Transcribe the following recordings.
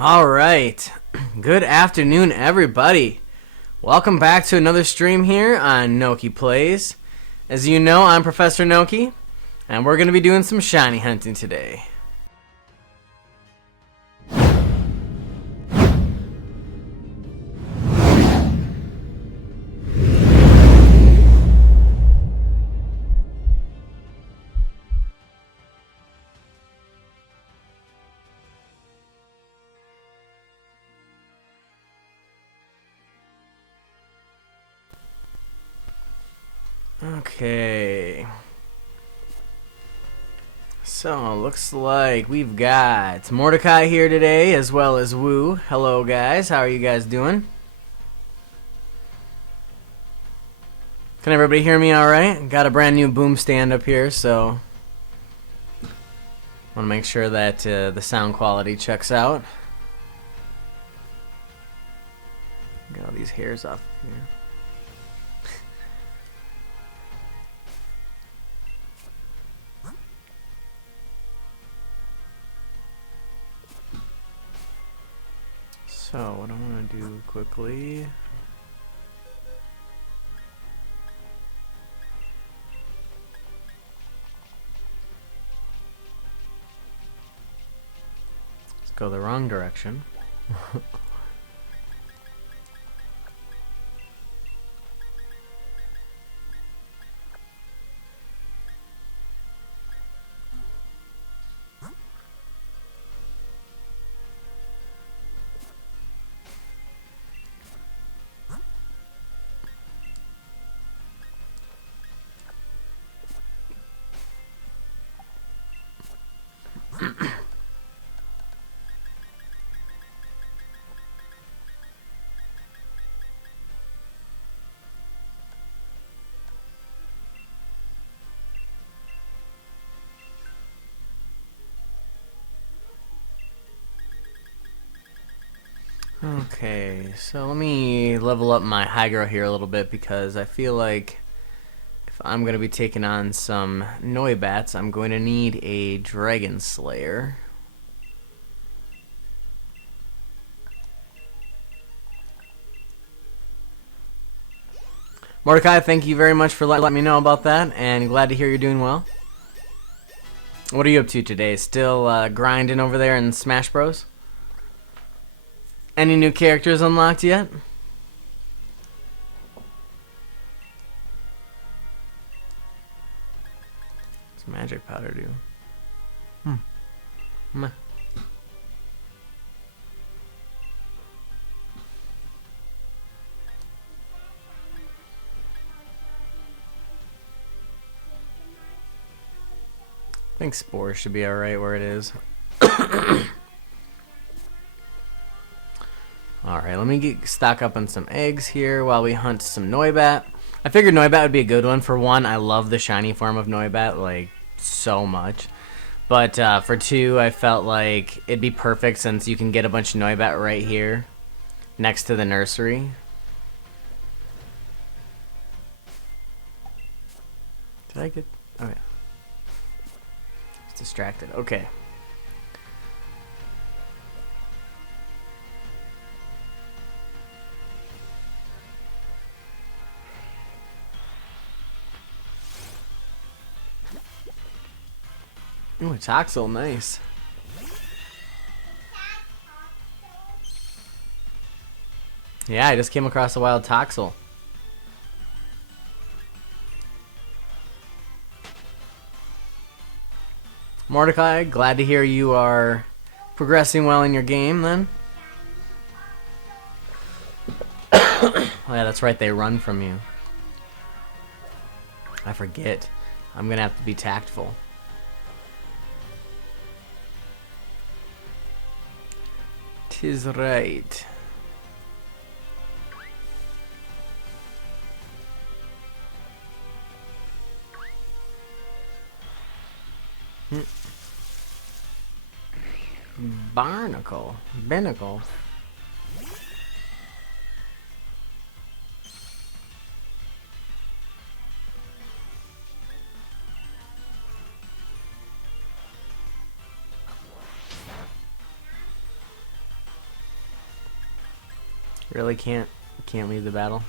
All right. Good afternoon, everybody. Welcome back to another stream here on Noki Plays. As you know, I'm Professor Noki, and we're going to be doing some shiny hunting today. Okay. So, looks like we've got Mordecai here today, as well as Woo. Hello, guys. How are you guys doing? Can everybody hear me all right? Got a brand new boom stand up here, so want to make sure that the sound quality checks out. Get all these hairs off here. So, what I want to do quickly... Let's go the wrong direction. Okay, so let me level up my Hydro here a little bit because I feel like if I'm going to be taking on some Noibats, I'm going to need a Dragon Slayer. Mordecai, thank you very much for letting me know about that, and glad to hear you're doing well. What are you up to today? Still grinding over there in Smash Bros? Any new characters unlocked yet? What's magic powder do? Meh. I think Spore should be alright where it is. Alright, let me stock up on some eggs here while we hunt some Noibat. I figured Noibat would be a good one. For one, I love the shiny form of Noibat, like, so much. But for two, I felt like it'd be perfect since you can get a bunch of Noibat right here next to the nursery. Did I get... Okay. It's distracted. Okay. Ooh, a Toxel, nice. Yeah, I just came across a wild Toxel. Mordecai, glad to hear you are progressing well in your game then. Oh yeah, that's right, they run from you. I forget. I'm gonna have to be tactful. Tis right. Barnacle. Binnacle. Really can't leave the battle.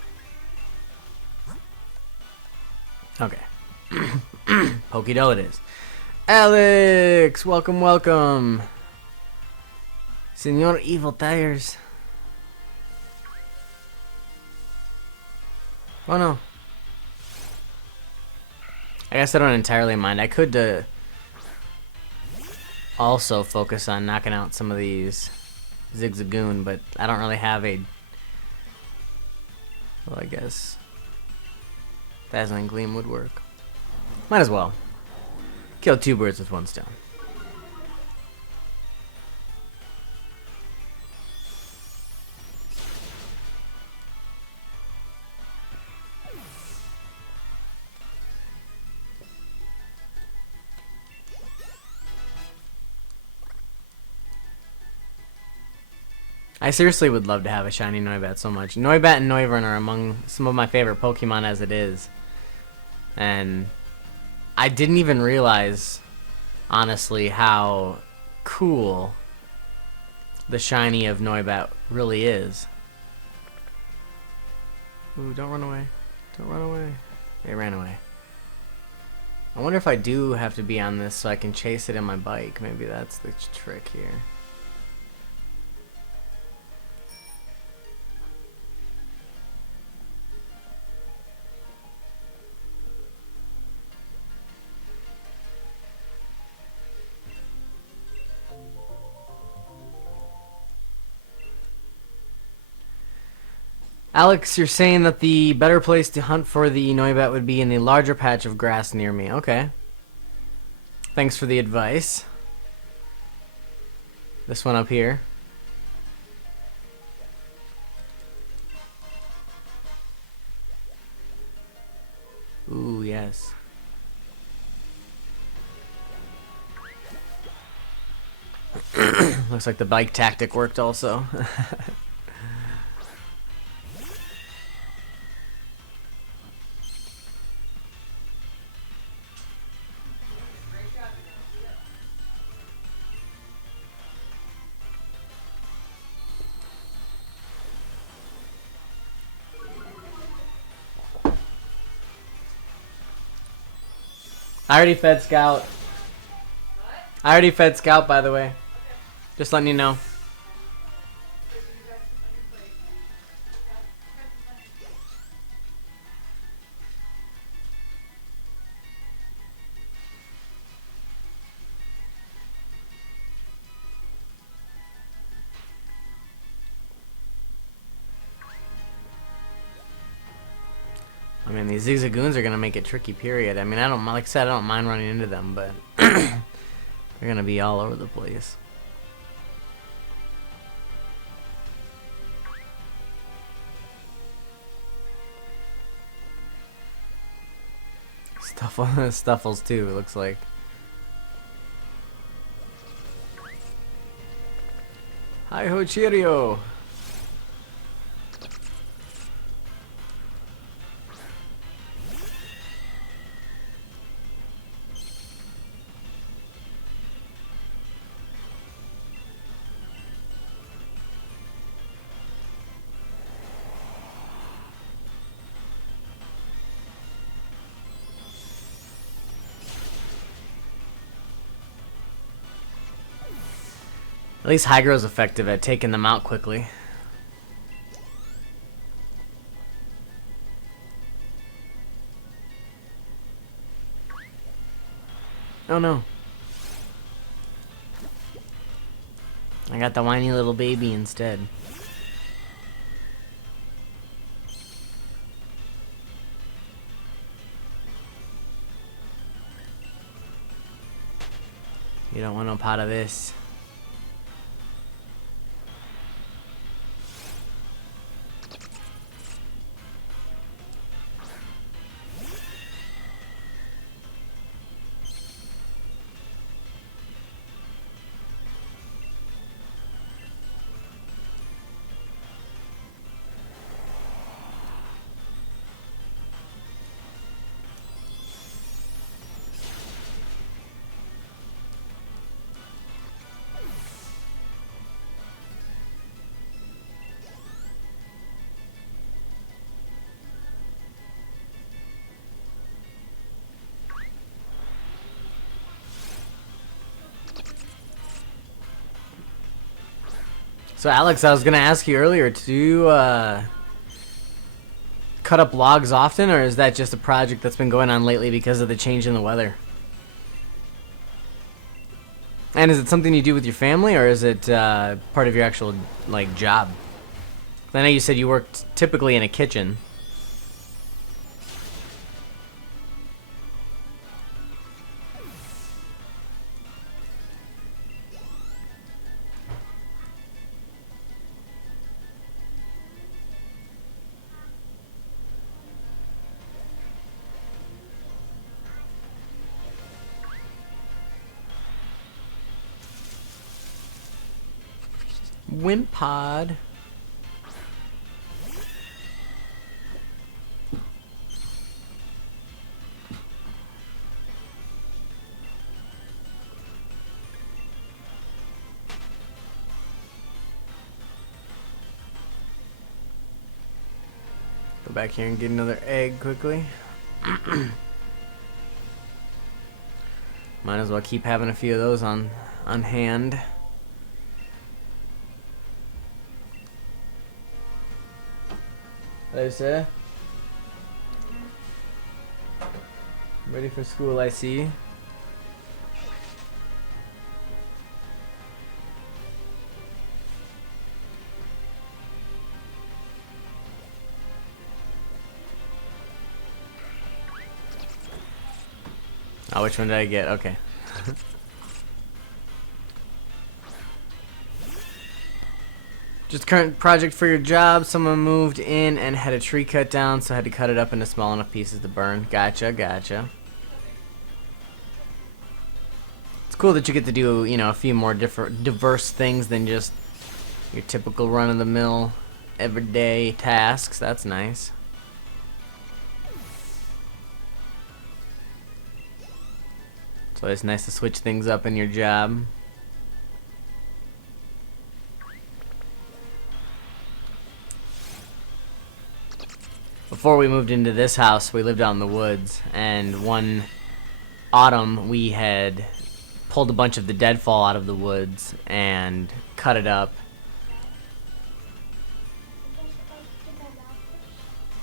Okay. Pokido it is. Alex, welcome, welcome. Senor Evil Tires. Oh no. I guess I don't entirely mind. I could also focus on knocking out some of these Zigzagoon, but I don't really have a... Well, I guess Dazzling Gleam would work. Might as well. Kill two birds with one stone. I seriously would love to have a shiny Noibat so much. Noibat and Noivern are among some of my favorite Pokemon as it is. And I didn't even realize, honestly, how cool the shiny of Noibat really is. Ooh, don't run away. Don't run away. It ran away. I wonder if I do have to be on this so I can chase it in my bike. Maybe that's the trick here. Alex, you're saying that the better place to hunt for the Noibat would be in the larger patch of grass near me. Okay. Thanks for the advice. This one up here. Ooh, yes. Looks like the bike tactic worked also. I already fed Scout. I already fed Scout, by the way. Just letting you know. I mean, these Zigzagoons are gonna make it tricky, period. I mean, like I said, I don't mind running into them, but they're gonna be all over the place. Stuffles too, it looks like. Hi ho, cheerio! At least Hygro's effective at taking them out quickly. Oh no. I got the whiny little baby instead. You don't want no part of this. So Alex, I was gonna ask you earlier, do you cut up logs often, or is that just a project that's been going on lately because of the change in the weather? And is it something you do with your family, or is it part of your actual like job? I know you said you worked typically in a kitchen. Wimpod. Go back here and get another egg quickly. Might as well keep having a few of those on hand. Hello, sir. Ready for school, I see. Oh, which one did I get? Okay. Just current project for your job. Someone moved in and had a tree cut down, so I had to cut it up into small enough pieces to burn. Gotcha, gotcha. It's cool that you get to do, you know, a few more diverse things than just your typical run-of-the-mill, everyday tasks. That's nice. So it's nice to switch things up in your job. Before we moved into this house, we lived out in the woods, and one autumn we had pulled a bunch of the deadfall out of the woods and cut it up.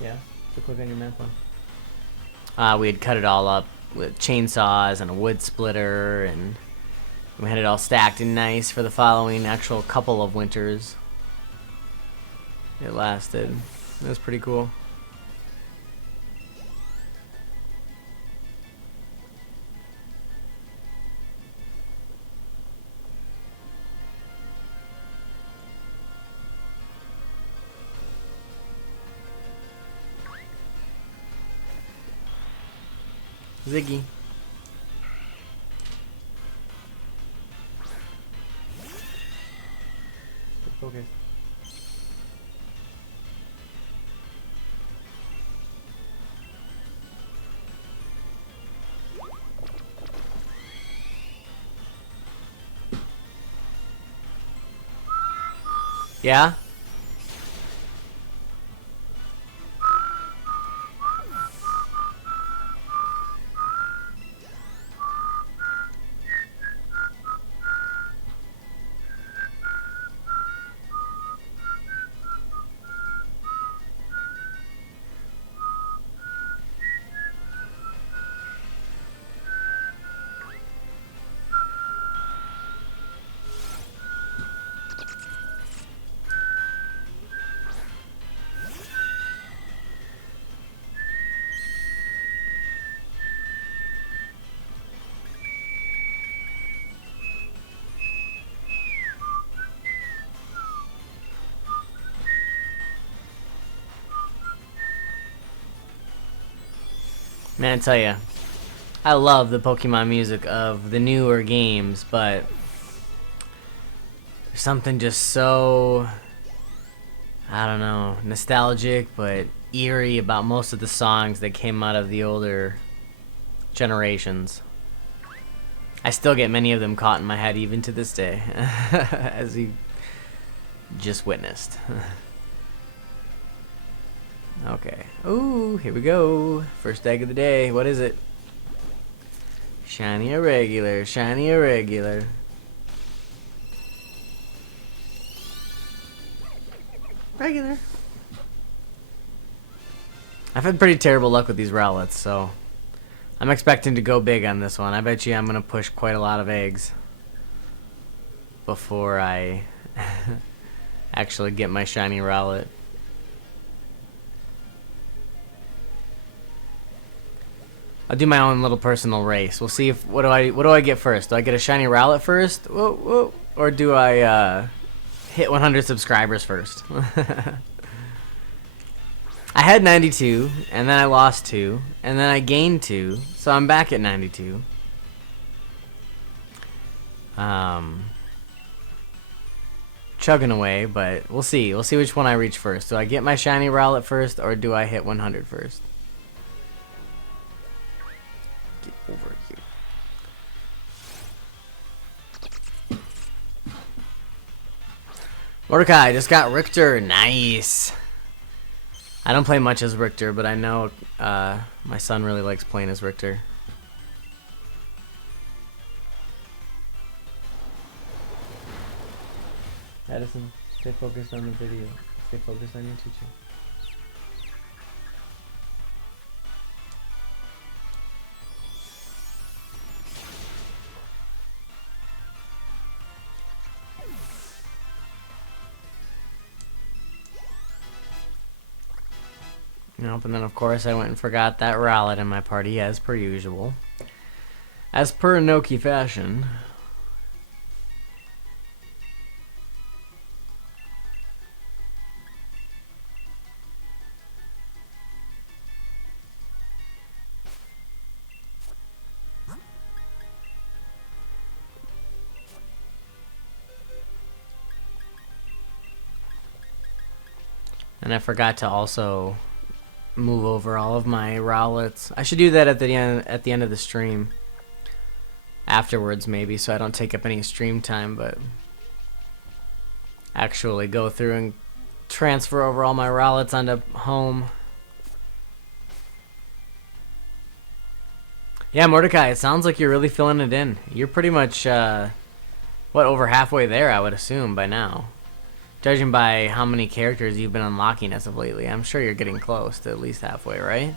Yeah, so click on your map one. We had cut it all up with chainsaws and a wood splitter, and we had it all stacked and nice for the following actual couple of winters. It lasted. It was pretty cool. Ziggy. Focus. Yeah? Man, I tell ya, I love the Pokemon music of the newer games, but there's something just so, I don't know, nostalgic but eerie about most of the songs that came out of the older generations. I still get many of them caught in my head even to this day, as you just witnessed. Okay. Ooh, here we go. First egg of the day. What is it? Shiny irregular. Shiny irregular. Regular. I've had pretty terrible luck with these Rowlets, so I'm expecting to go big on this one. I bet you I'm going to push quite a lot of eggs before I actually get my shiny Rowlet. I'll do my own little personal race. We'll see if what do I get first? Do I get a shiny Rowlet first? Whoa, whoa. Or do I hit 100 subscribers first? I had 92, and then I lost 2, and then I gained 2, so I'm back at 92. Chugging away, but we'll see. We'll see which one I reach first. Do I get my shiny Rowlet first, or do I hit 100 first? Get over here. Mordecai just got Richter. Nice. I don't play much as Richter, but I know my son really likes playing as Richter. Addison, stay focused on the video. Stay focused on your teaching. Nope, and then of course I went and forgot that Rowlet in my party as per usual. As per Noki fashion. And I forgot to also move over all of my Rowlets. I should do that at the end of the stream. Afterwards maybe, so I don't take up any stream time, but actually go through and transfer over all my Rowlets onto home. Yeah, Mordecai, it sounds like you're really filling it in. You're pretty much what, over halfway there, I would assume by now. Judging by how many characters you've been unlocking as of lately, I'm sure you're getting close to at least halfway, right?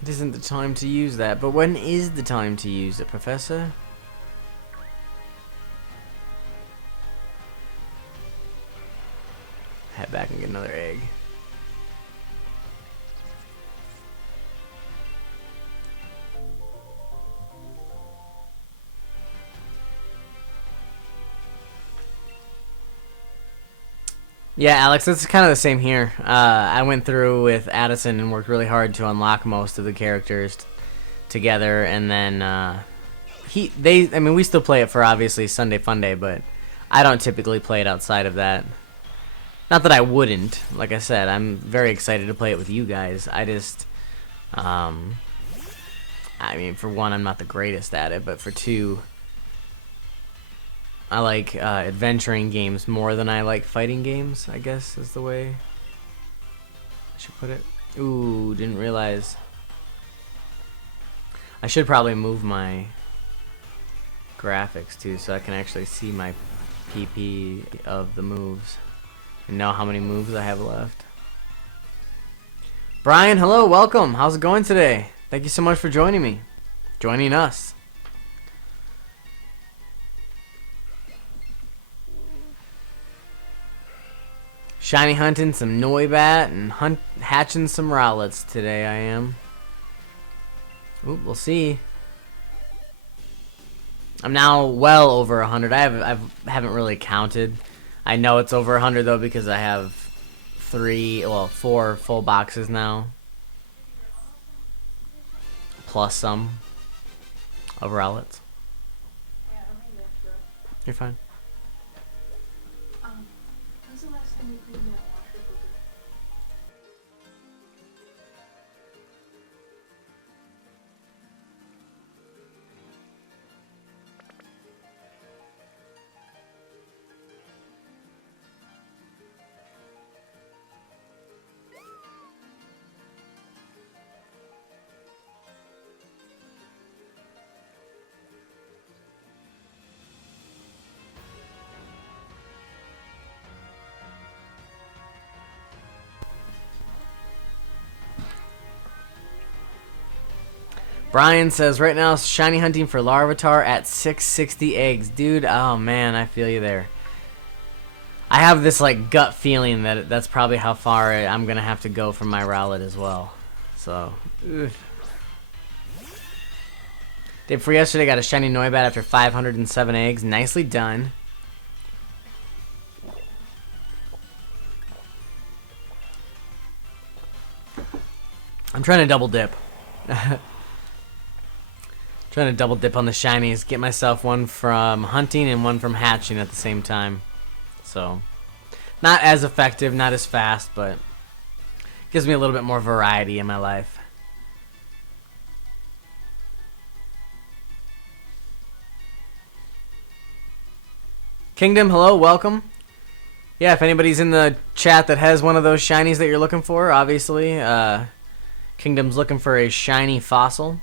It isn't the time to use that, but when is the time to use it, Professor? Head back and get another egg. Yeah, Alex, it's kind of the same here. I went through with Addison and worked really hard to unlock most of the characters together, and then I mean, we still play it for obviously Sunday Funday, but I don't typically play it outside of that. Not that I wouldn't. Like I said, I'm very excited to play it with you guys. I just, I mean, for one, I'm not the greatest at it, but for two, I like adventuring games more than I like fighting games, I guess is the way I should put it. Ooh, didn't realize. I should probably move my graphics too so I can actually see my PP of the moves and know how many moves I have left. Brian, hello, welcome. How's it going today? Thank you so much for joining me. Joining us. Shiny hunting some Noibat and hatching some Rowlets today I am. Ooh, we'll see. I'm now well over 100. I haven't really counted. I know it's over 100 though because I have 4 full boxes now. Plus some of Rowlets. You're fine. When's the last time you cleaned that washer filter? Brian says right now shiny hunting for Larvitar at 660 eggs. Dude, oh man, I feel you there. I have this like gut feeling that that's probably how far I'm gonna have to go from my Rowlet as well. So, day before yesterday got a shiny Noibat after 507 eggs. Nicely done. I'm trying to double dip. Trying to double dip on the shinies, get myself one from hunting and one from hatching at the same time. So, not as effective, not as fast, but gives me a little bit more variety in my life. Kingdom, hello, welcome. Yeah, if anybody's in the chat that has one of those shinies that you're looking for, obviously, Kingdom's looking for a shiny fossil.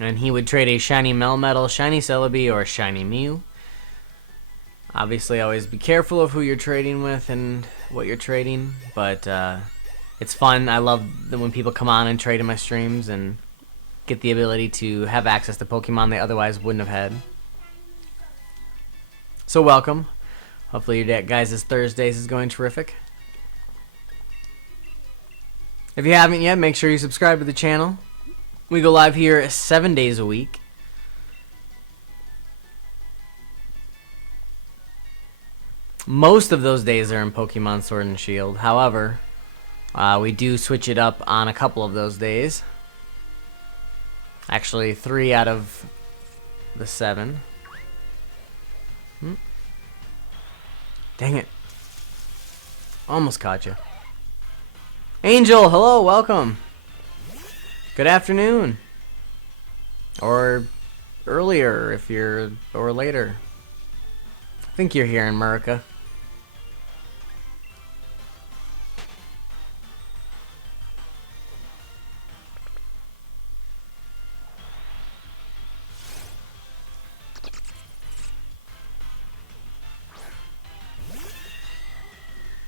And he would trade a shiny Melmetal, shiny Celebi, or a shiny Mew. Obviously, always be careful of who you're trading with and what you're trading. But it's fun. I love when people come on and trade in my streams and get the ability to have access to Pokemon they otherwise wouldn't have had. So welcome. Hopefully your guys' Thursdays is going terrific. If you haven't yet, make sure you subscribe to the channel. We go live here 7 days a week. Most of those days are in Pokemon Sword and Shield. However, we do switch it up on a couple of those days. Actually, 3 out of the 7. Dang it. Almost caught you. Angel, hello, welcome. Good afternoon. Or earlier if you're, or later. I think you're here in America.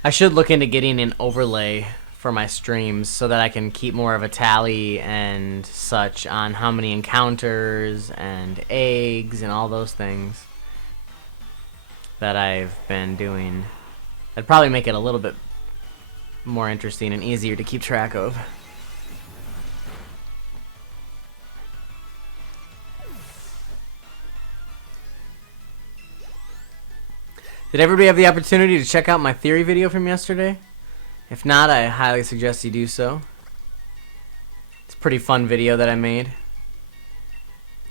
I should look into getting an overlay for my streams so that I can keep more of a tally and such on how many encounters and eggs and all those things that I've been doing. That'd probably make it a little bit more interesting and easier to keep track of. Did everybody have the opportunity to check out my theory video from yesterday? If not, I highly suggest you do so. It's a pretty fun video that I made.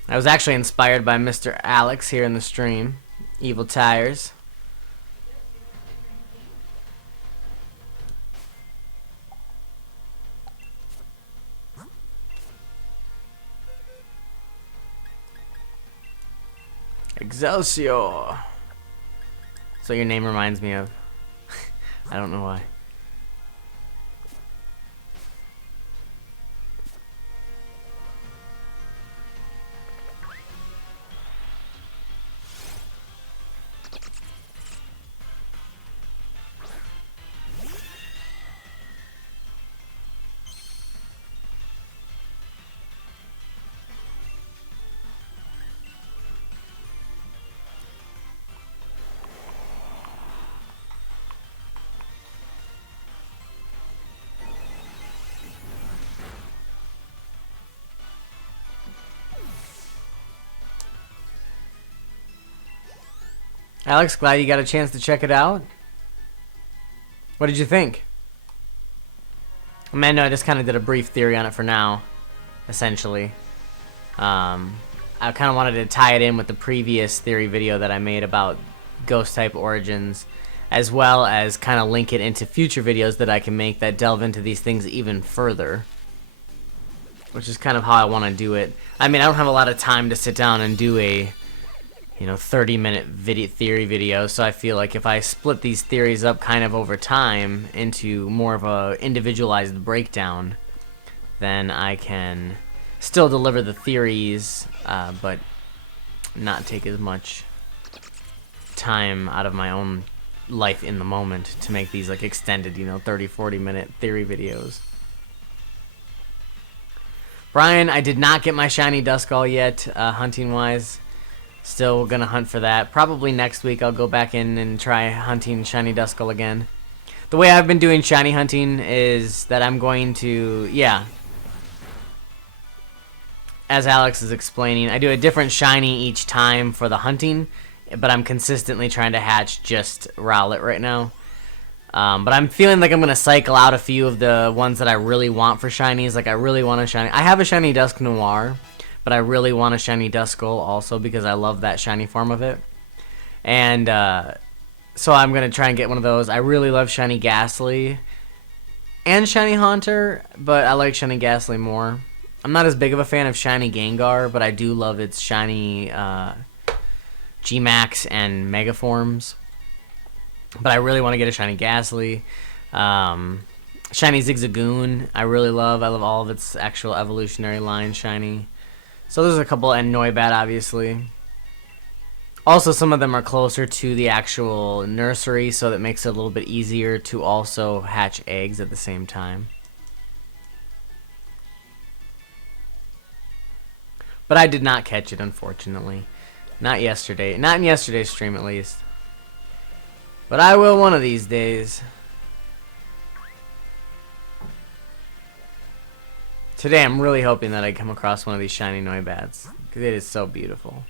I was actually inspired by Mr. Alex here in the stream. Evil Tires. Excelsior. So your name reminds me of. I don't know why. Alex, glad you got a chance to check it out. What did you think? Amanda, I just kind of did a brief theory on it for now, essentially. I kind of wanted to tie it in with the previous theory video that I made about ghost type origins, as well as kind of link it into future videos that I can make that delve into these things even further, which is kind of how I want to do it. I mean, I don't have a lot of time to sit down and do a 30-minute theory video, so I feel like if I split these theories up kind of over time into more of a individualized breakdown, then I can still deliver the theories, but not take as much time out of my own life in the moment to make these like extended 30-40 minute theory videos. Brian, I did not get my shiny Duskull yet, hunting wise. Still gonna hunt for that. Probably next week I'll go back in and try hunting shiny Duskull again. The way I've been doing shiny hunting is that I'm going to, as Alex is explaining, I do a different shiny each time for the hunting, but I'm consistently trying to hatch just Rowlet right now. But I'm feeling like I'm going to cycle out a few of the ones that I really want for shinies. Like I really want a shiny. I have a shiny Dusk Noir, but I really want a shiny Duskull also because I love that shiny form of it. And so I'm going to try and get one of those. I really love shiny Ghastly and shiny Haunter, but I like shiny Ghastly more. I'm not as big of a fan of shiny Gengar, but I do love its shiny G-Max and Mega forms. But I really want to get a shiny Ghastly. Shiny Zigzagoon, I really love. I love all of its actual evolutionary line shiny. So there's a couple, and Noibat, obviously. Also, some of them are closer to the actual nursery, so that makes it a little bit easier to also hatch eggs at the same time. But I did not catch it, unfortunately. Not yesterday. Not in yesterday's stream, at least. But I will one of these days. Today, I'm really hoping that I come across one of these shiny Noibats, because it is so beautiful.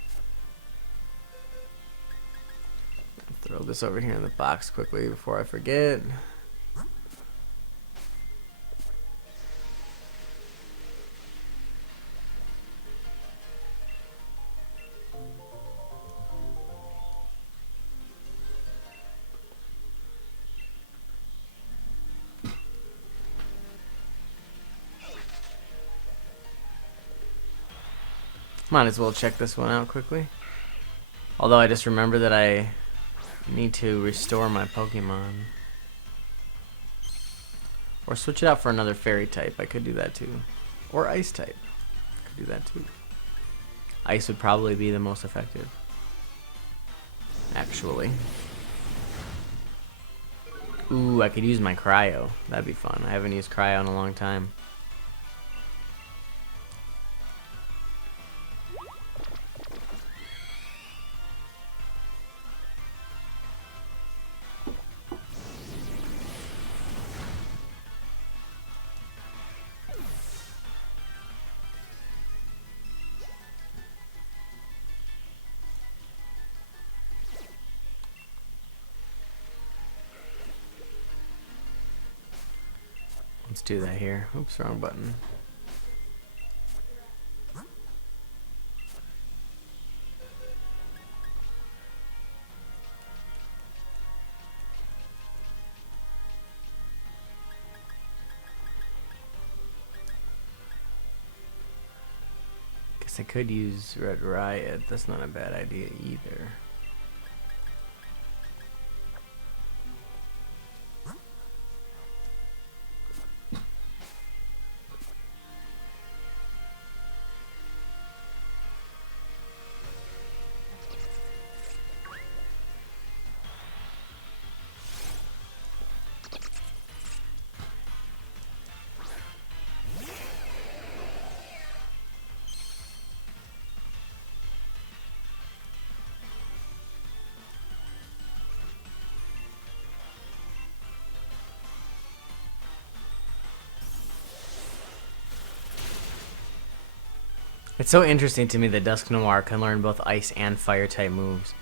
Throw this over here in the box quickly before I forget. Might as well check this one out quickly. Although I just remember that I need to restore my Pokemon. Or switch it out for another fairy type. I could do that too. Or ice type. Could do that too. Ice would probably be the most effective. Actually. Ooh, I could use my Cryo. That'd be fun. I haven't used Cryo in a long time. Let's do that here. Oops, wrong button. Guess I could use Red Riot. That's not a bad idea either. It's so interesting to me that Dusk Noir can learn both ice and fire type moves.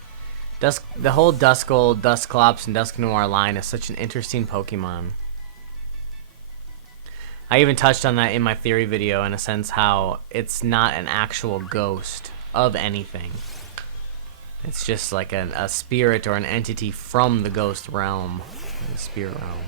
The whole Duskull, Dusclops, and Dusk Noir line is such an interesting Pokemon. I even touched on that in my theory video in a sense how it's not an actual ghost. of anything. It's just like a spirit or an entity from the ghost realm, the spirit realm.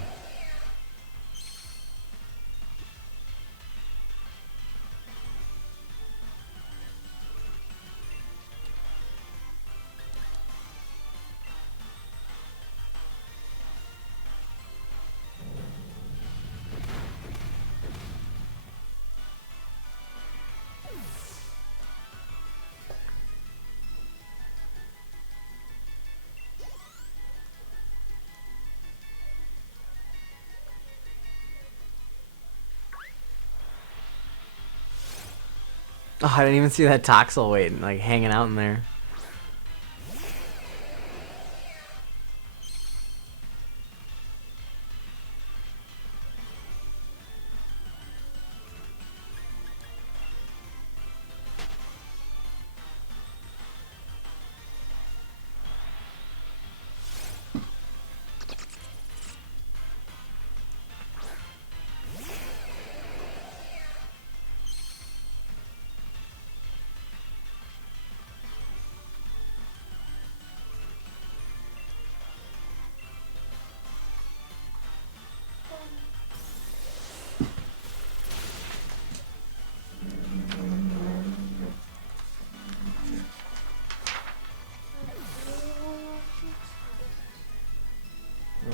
Oh, I didn't even see that Toxel waiting, like hanging out in there.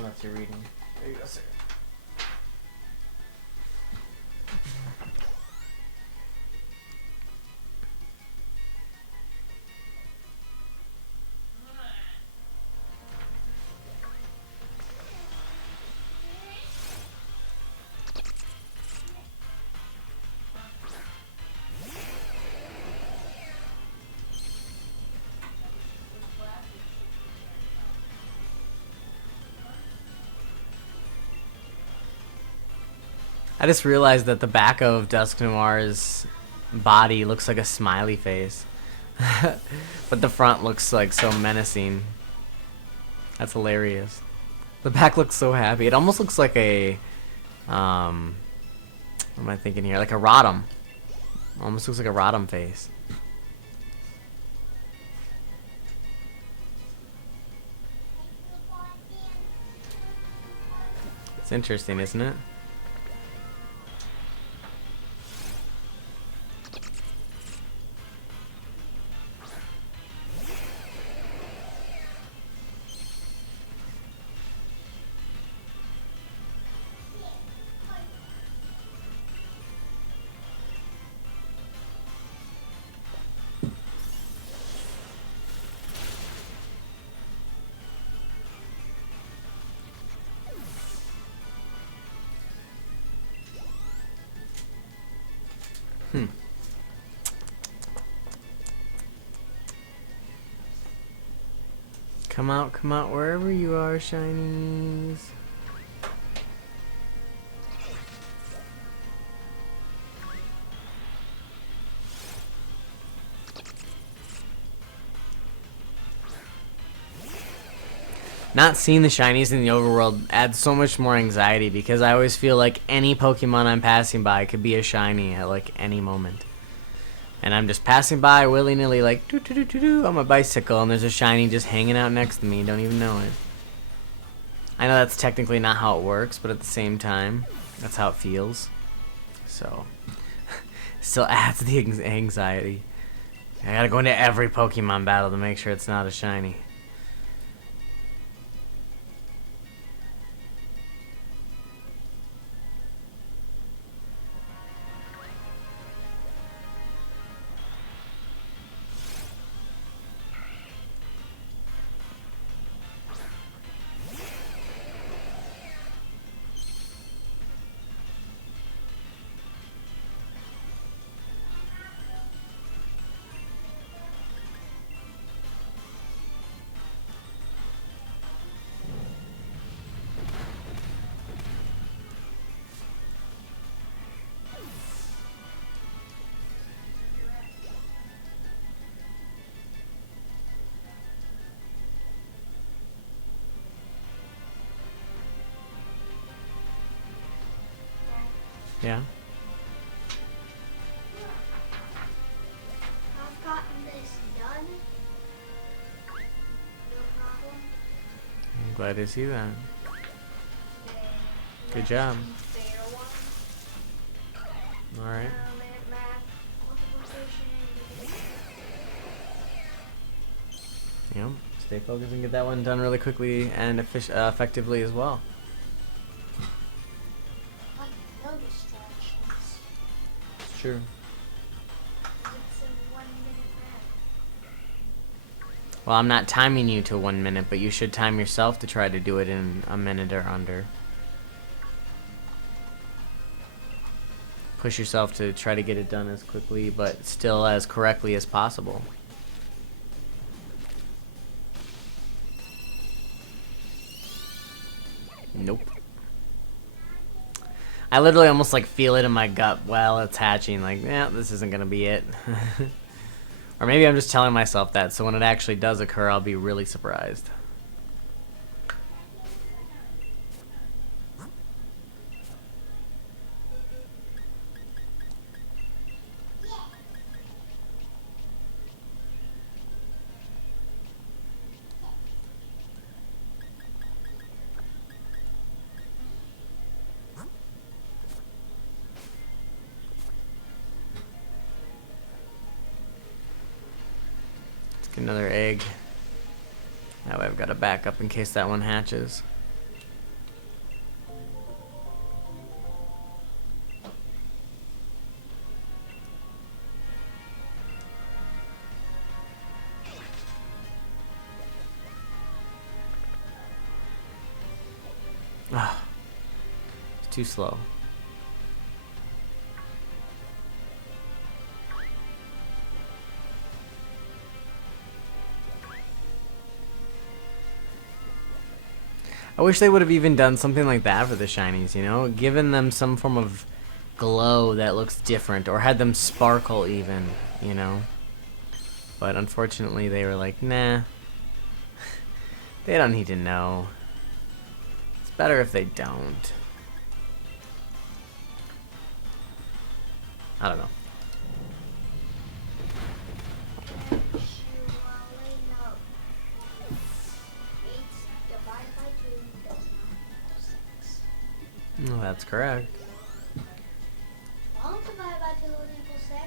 That's your reading. There you go, sir. I just realized that the back of Dusk Noir's body looks like a smiley face. But the front looks like so menacing. That's hilarious. The back looks so happy. It almost looks like a, what am I thinking here? Like a Rotom. Almost looks like a Rotom face. It's interesting, isn't it? Come out, wherever you are, shinies. Not seeing the shinies in the overworld adds so much more anxiety because I always feel like any Pokemon I'm passing by could be a shiny at like any moment. And I'm just passing by willy-nilly like doo doo doo doo doo on my bicycle and there's a shiny just hanging out next to me, don't even know it. I know that's technically not how it works, but at the same time, that's how it feels. So, still adds the anxiety. I gotta go into every Pokemon battle to make sure it's not a shiny. Yeah. I've gotten this glad to see that. Good job. Alright. Yep. Stay focused and get that one done really quickly and effectively as well. No distractions. It's true. It's a 1 minute map. Well, I'm not timing you to 1 minute, but you should time yourself to try to do it in a minute or under. Push yourself to try to get it done as quickly, but still as correctly as possible. Nope. I literally almost like feel it in my gut while it's hatching, like, yeah, this isn't gonna be it. Or maybe I'm just telling myself that, so when it actually does occur, I'll be really surprised. Get another egg. That way I've got a backup in case that one hatches. Ah, it's too slow. I wish they would have even done something like that for the shinies, you know? Given them some form of glow that looks different, or had them sparkle even, you know? But unfortunately they were like, nah. They don't need to know. It's better if they don't. I don't know. Well, that's correct. 12 divided by 2 would equal 6.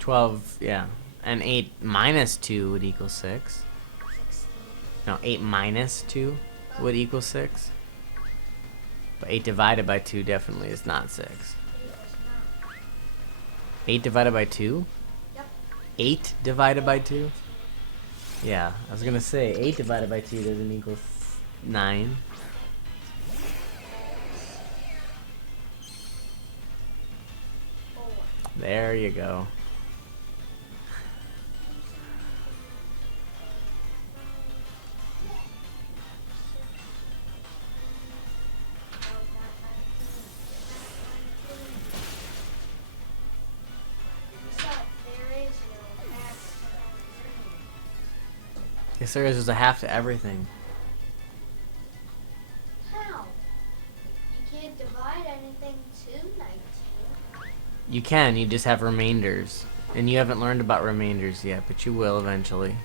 12, yeah. And 8 minus 2 would equal 6. 16. No, 8 minus 2 would equal 6. But 8 divided by 2 definitely is not 6. It was not. 8 divided by 2? Yep. 8 divided by 2? Yeah, I was gonna say 8 divided by 2 doesn't equal 9. There you go. Yes, there is. There's a half to everything. How? You can't divide anything to 19. You can, you just have remainders. And you haven't learned about remainders yet, but you will eventually.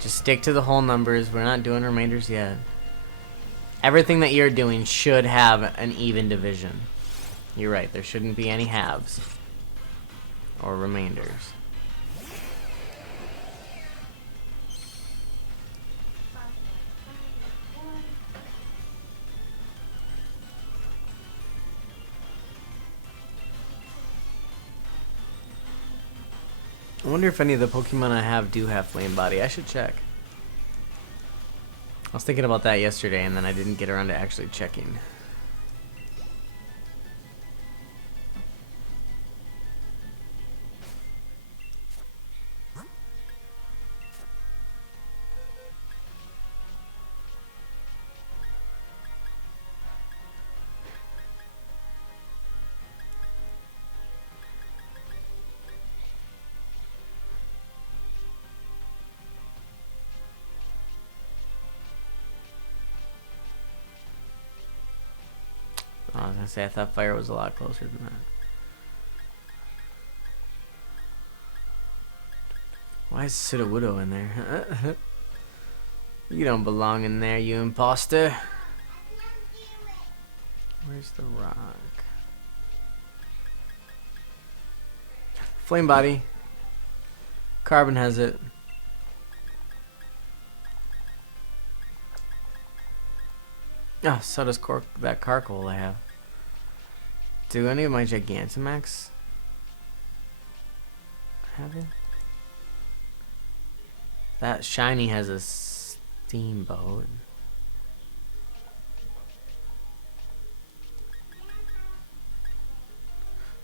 Just stick to the whole numbers. We're not doing remainders yet. Everything that you're doing should have an even division. You're right, there shouldn't be any halves. Or remainders. I wonder if any of the Pokemon I have do have Flame Body. I should check. I was thinking about that yesterday and then I didn't get around to actually checking. I was gonna say I thought fire was a lot closer than that. Why is Sudowoodo in there? You don't belong in there, you imposter. Where's the rock? Flame body. Carbon has it. Ah, so does that Carcoal I have. Do any of my Gigantamax have it? That shiny has a steamboat.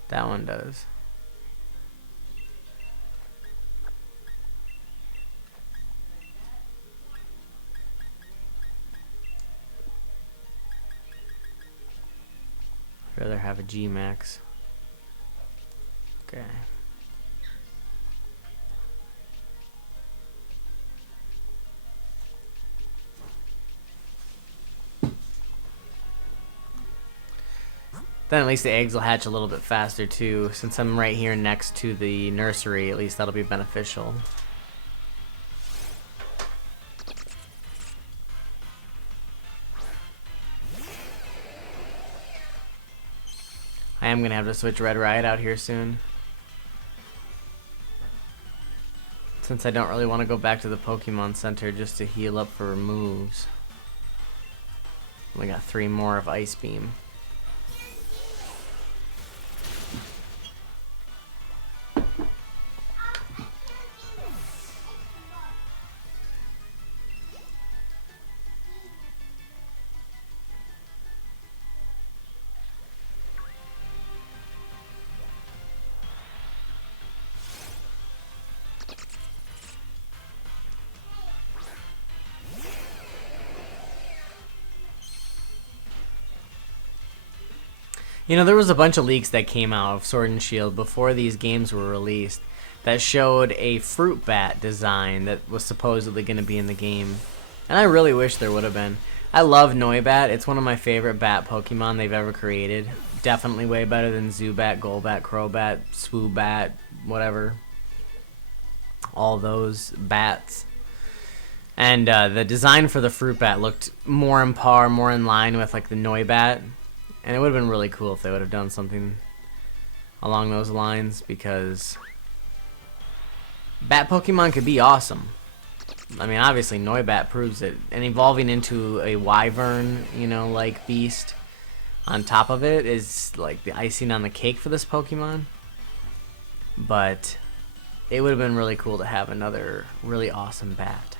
That one does. I'd rather have a G Max. Okay. Then at least the eggs will hatch a little bit faster too. Since I'm right here next to the nursery, at least that'll be beneficial. I am gonna have to switch Red Riot out here soon, since I don't really want to go back to the Pokemon Center just to heal up for moves. We got 3 more of Ice Beam. You know, there was a bunch of leaks that came out of Sword and Shield before these games were released that showed a fruit bat design that was supposedly going to be in the game. And I really wish there would have been. I love Noibat. It's one of my favorite bat Pokemon they've ever created. Definitely way better than Zubat, Golbat, Crobat, Swoobat, whatever. All those bats. And the design for the fruit bat looked more in par, more in line with like the Noibat. And it would have been really cool if they would have done something along those lines, because bat Pokemon could be awesome. I mean, obviously Noibat proves it. And evolving into a wyvern, you know, like beast on top of it is like the icing on the cake for this Pokemon. But it would have been really cool to have another really awesome bat.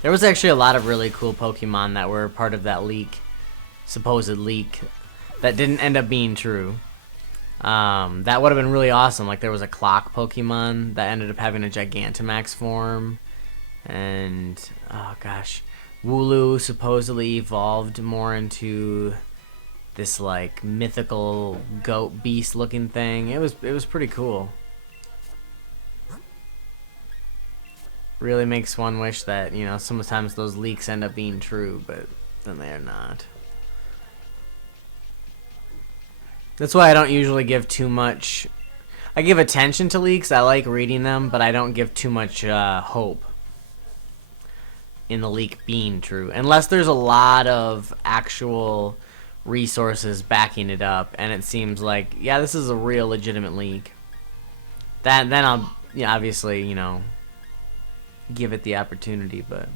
There was actually a lot of really cool Pokemon that were part of that leak, supposed leak, that didn't end up being true. That would have been really awesome. Like, there was a clock Pokemon that ended up having a Gigantamax form. And, oh gosh, Wooloo supposedly evolved more into this, like, mythical goat beast looking thing. It was pretty cool. Really makes one wish that, you know, sometimes those leaks end up being true, but then they are not. That's why I don't usually give too much. I give attention to leaks. I like reading them, but I don't give too much hope in the leak being true, unless there's a lot of actual resources backing it up, and it seems like, yeah, this is a real legitimate leak. Then I'll, yeah, obviously, you know, give it the opportunity, but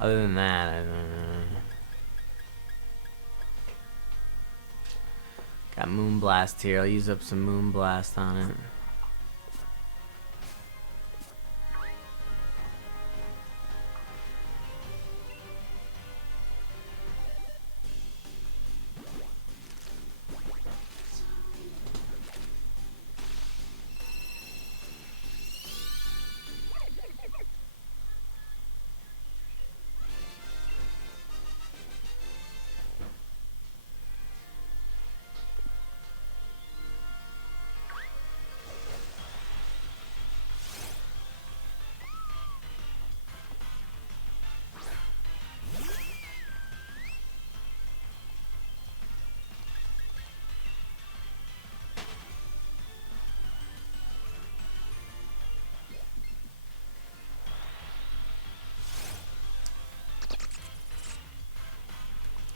other than that, I don't know. Got Moonblast here. I'll use up some Moonblast on it.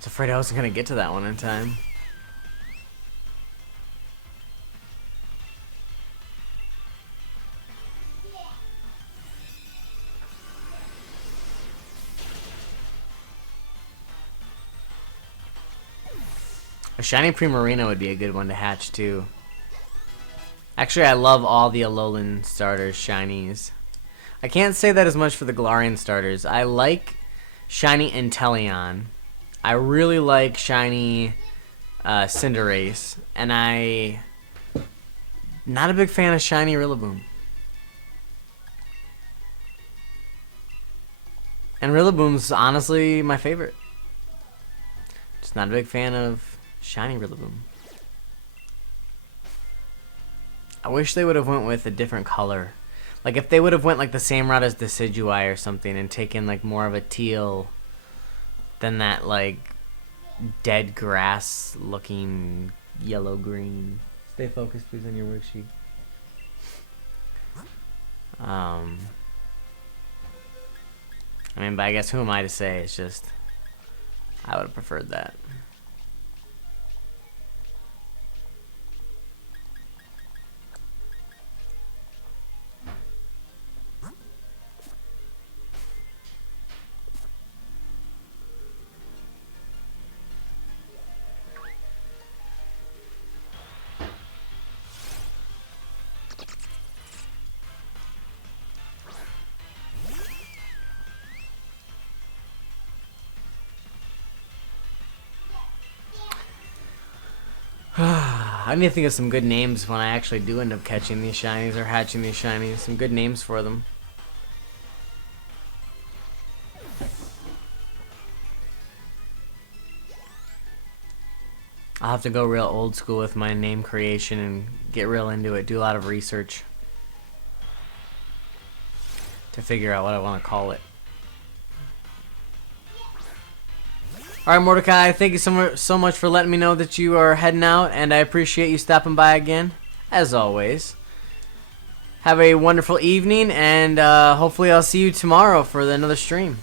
afraid I wasn't gonna get to that one in time. A shiny Primarina would be a good one to hatch too. Actually, I love all the Alolan starters, shinies. I can't say that as much for the Galarian starters. I like shiny Inteleon. I really like shiny Cinderace. And not a big fan of shiny Rillaboom. And Rillaboom's honestly my favorite. Just not a big fan of shiny Rillaboom. I wish they would have went with a different color. Like if they would have went like the same route as Decidueye or something and taken like more of a teal than that like dead grass looking yellow green. Stay focused please on your worksheet. I mean, but I guess who am I to say? It's just I would have preferred that. I need to think of some good names when I actually do end up catching these shinies or hatching these shinies. Some good names for them. I'll have to go real old school with my name creation and get real into it. Do a lot of research to figure out what I want to call it. Alright, Mordecai, thank you so much for letting me know that you are heading out, and I appreciate you stopping by again, as always. Have a wonderful evening, and hopefully I'll see you tomorrow for another stream.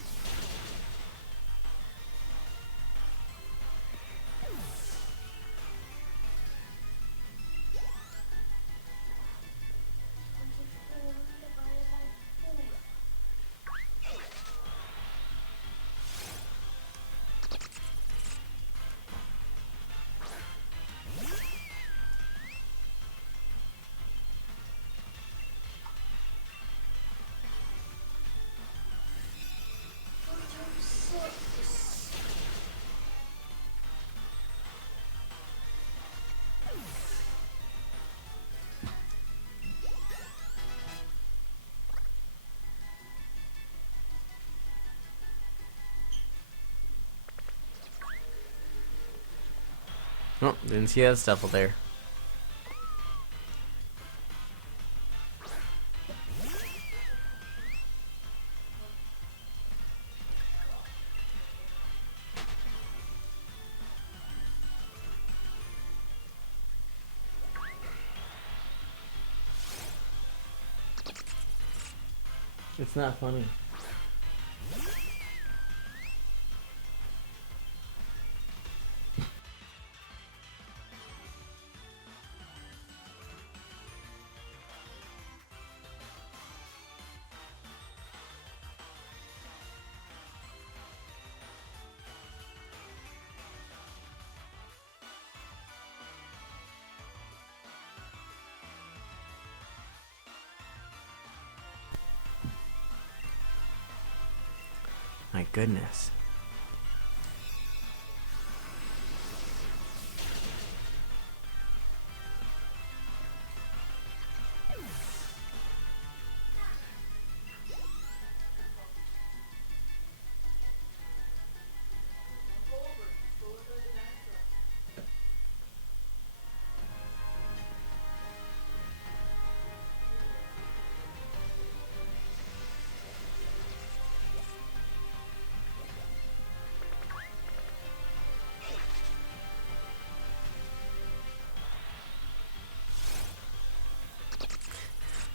Oh, didn't see that stuff there. It's not funny. My goodness.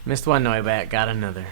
Missed one Noibat, got another.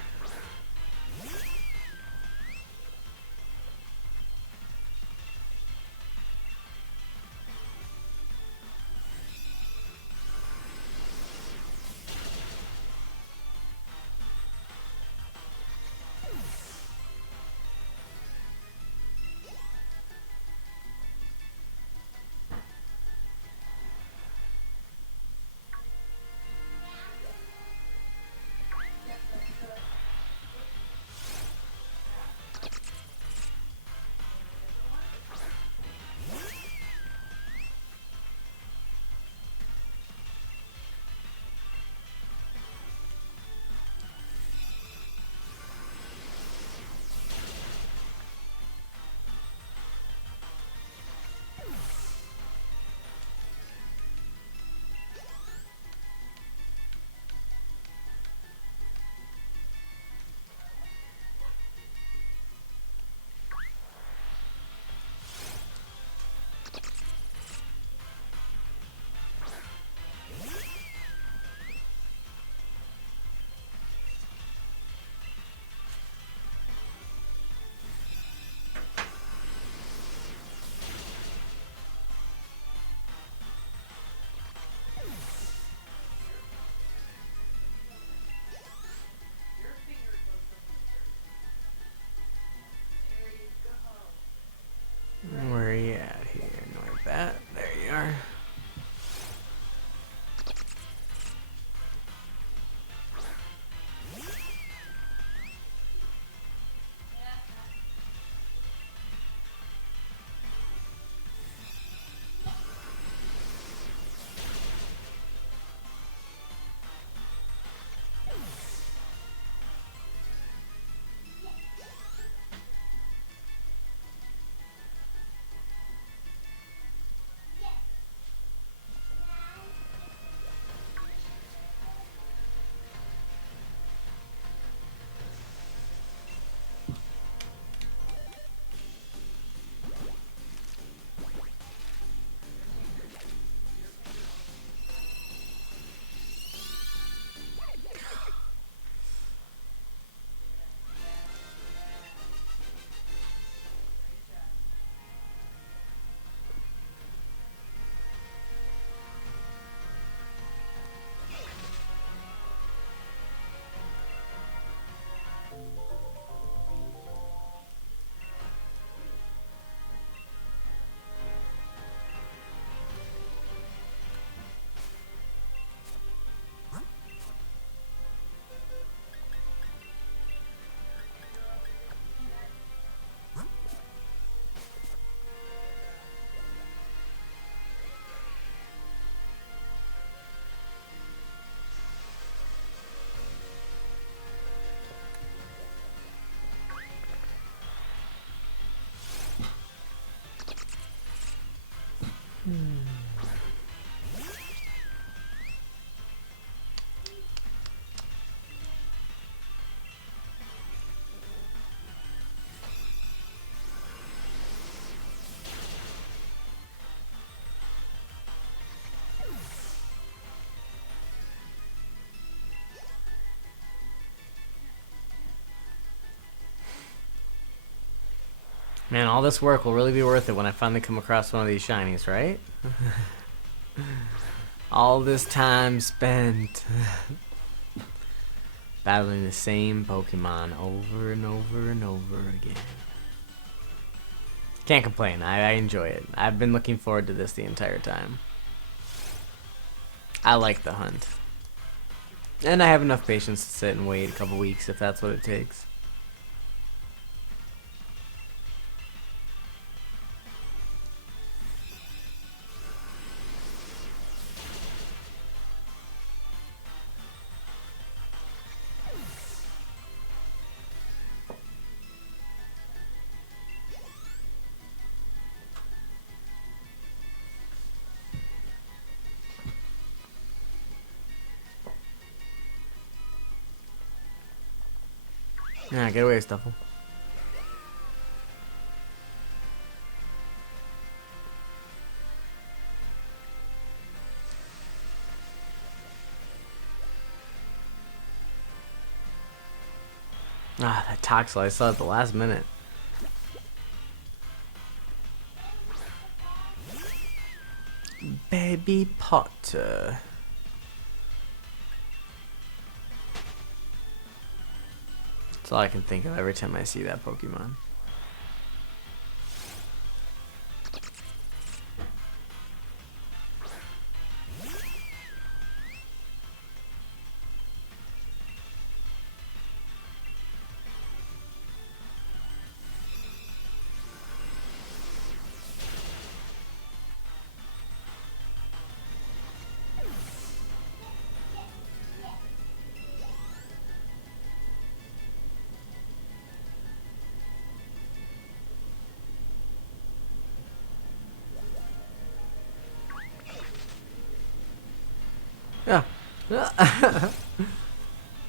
Man, all this work will really be worth it when I finally come across one of these shinies, right? All this time spent battling the same Pokemon over and over and over again. Can't complain. I enjoy it. I've been looking forward to this the entire time. I like the hunt. And I have enough patience to sit and wait a couple weeks if that's what it takes. Yeah, get away, Stuffle. Ah, that Toxel, I saw at the last minute. Baby Potter. That's all I can think of every time I see that Pokemon. Yeah.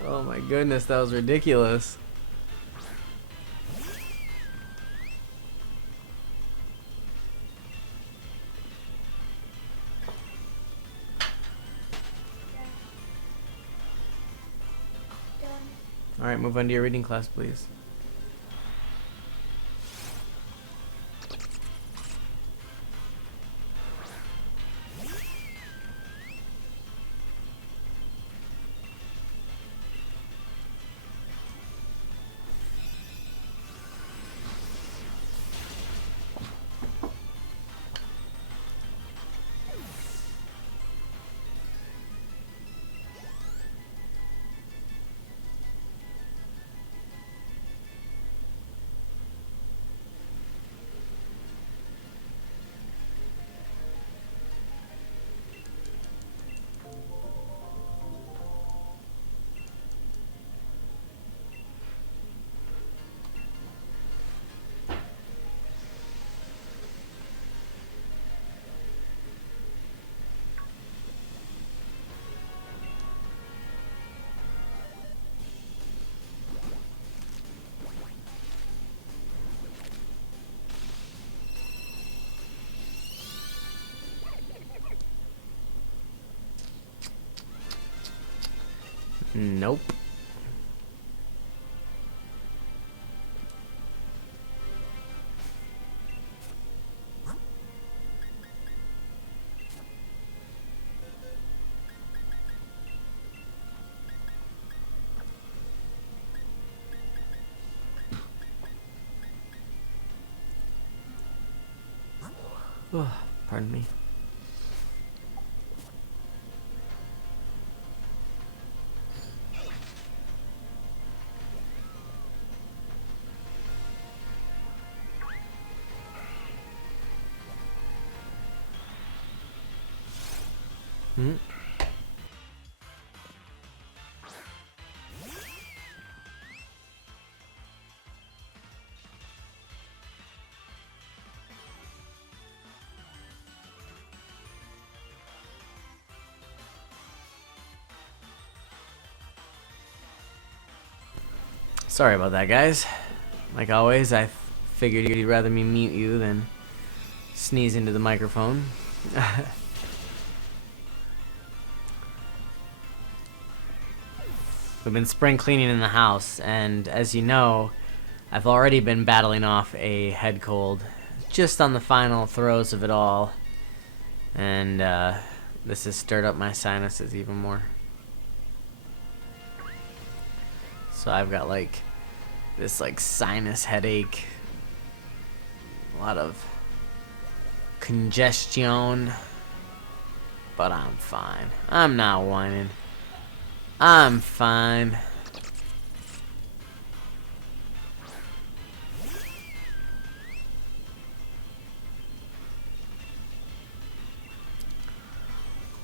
Oh my goodness, that was ridiculous. Done. Alright, move on to your reading class, please. Nope. Oh, pardon me. Hmm? Sorry about that, guys. Like always, I figured you'd rather me mute you than sneeze into the microphone. We've been spring cleaning in the house, and as you know, I've already been battling off a head cold, just on the final throes of it all, and this has stirred up my sinuses even more. So I've got like this sinus headache, a lot of congestion, but I'm fine. I'm not whining. I'm fine.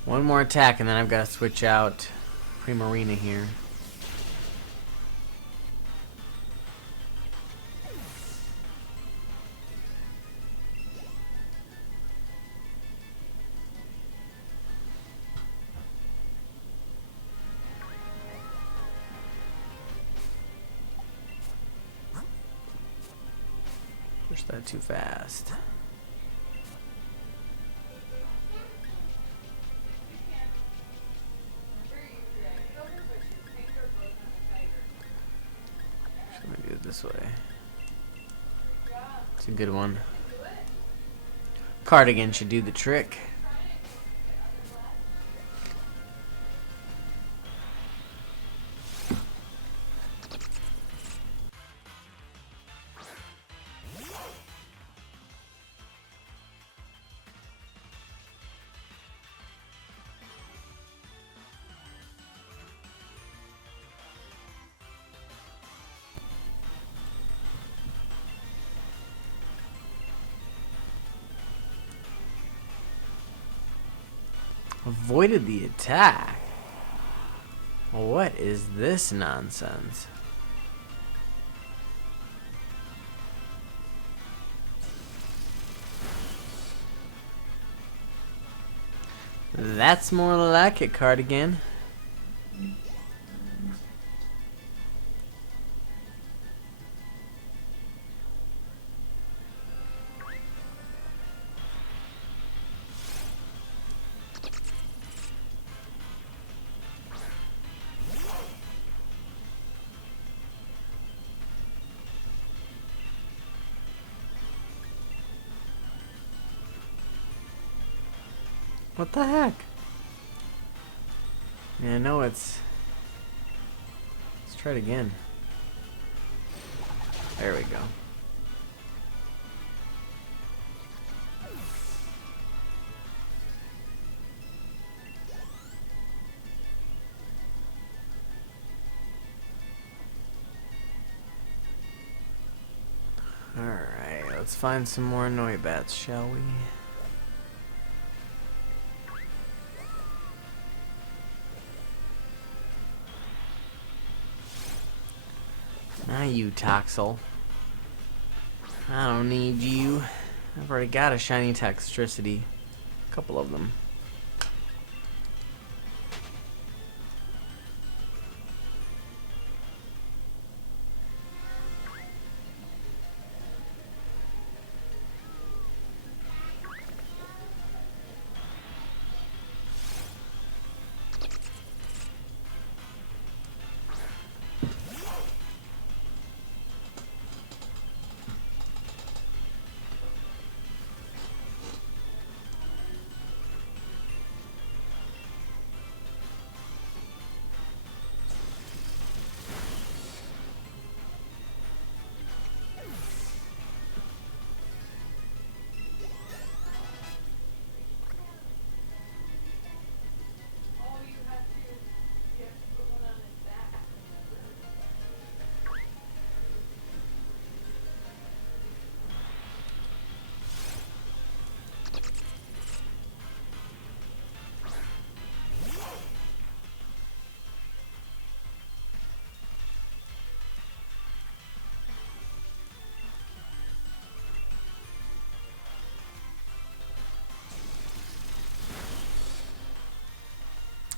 One more attack and then I've got to switch out Primarina here. Push that too fast. Should we do it this way? It's a good one. Cardigan should do the trick. Avoided the attack. What is this nonsense? That's more like it, Cardigan. What the heck? Yeah, no, it's... Let's try it again. There we go. Alright, let's find some more Noibats, shall we? Now you, Toxel. I don't need you. I've already got a shiny Toxtricity. A couple of them.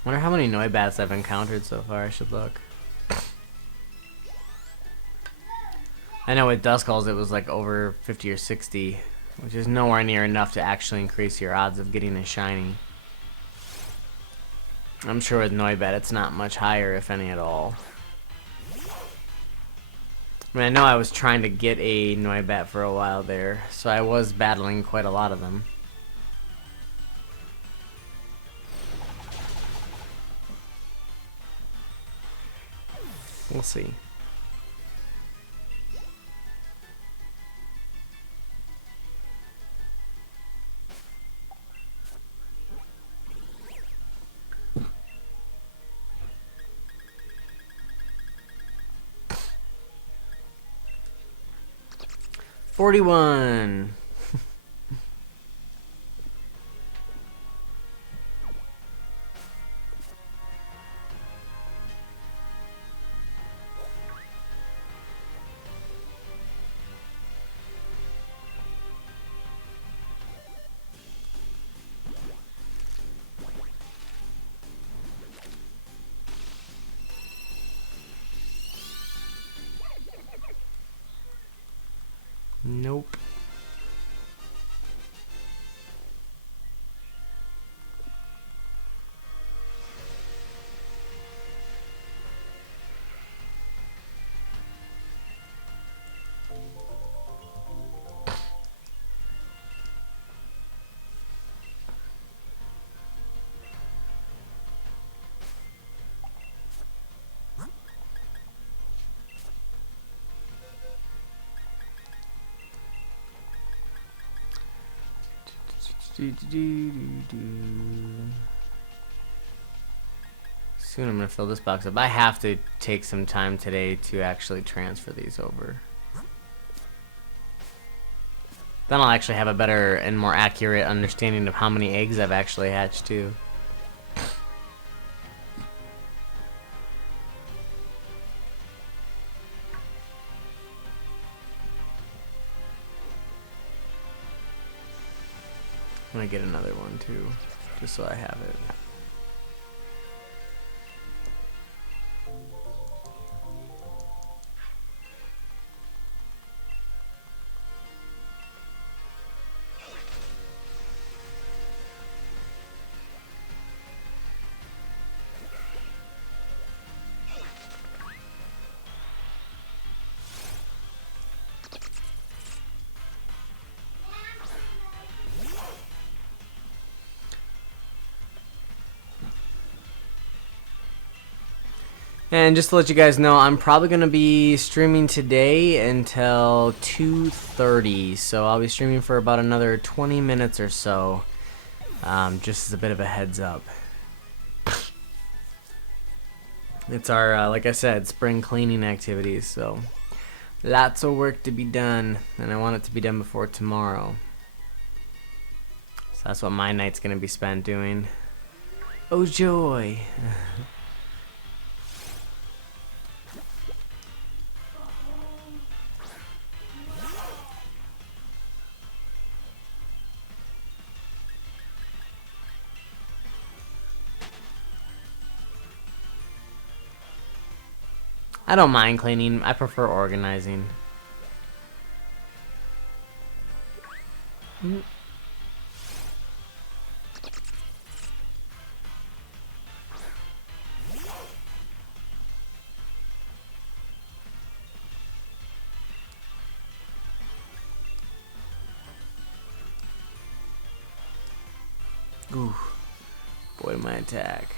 Wonder how many Noibats I've encountered so far. I should look. I know with Duskulls it was like over 50 or 60, which is nowhere near enough to actually increase your odds of getting a shiny. I'm sure with Noibat it's not much higher, if any at all. I mean, I know I was trying to get a Noibat for a while there, so I was battling quite a lot of them. We'll see. $41. Nope. Soon I'm gonna fill this box up. I have to take some time today to actually transfer these over. Then I'll actually have a better and more accurate understanding of how many eggs I've actually hatched too. I'm gonna get another one too, just so I have it. And just to let you guys know, I'm probably going to be streaming today until 2:30, so I'll be streaming for about another 20 minutes or so, just as a bit of a heads up. It's our, like I said, spring cleaning activities, so lots of work to be done, and I want it to be done before tomorrow. So that's what my night's going to be spent doing. Oh joy! I don't mind cleaning. I prefer organizing. Ooh, boy, my attack.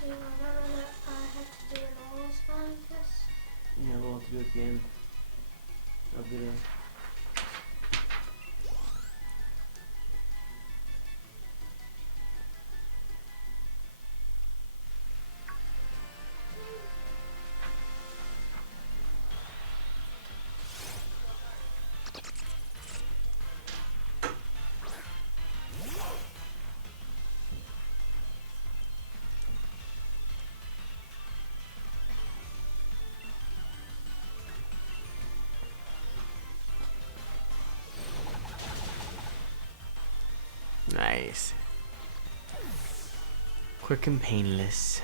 Do you remember that I had to do an oral spelling test? Yeah, we'll have to do it again. Of the Nice. Quick and painless.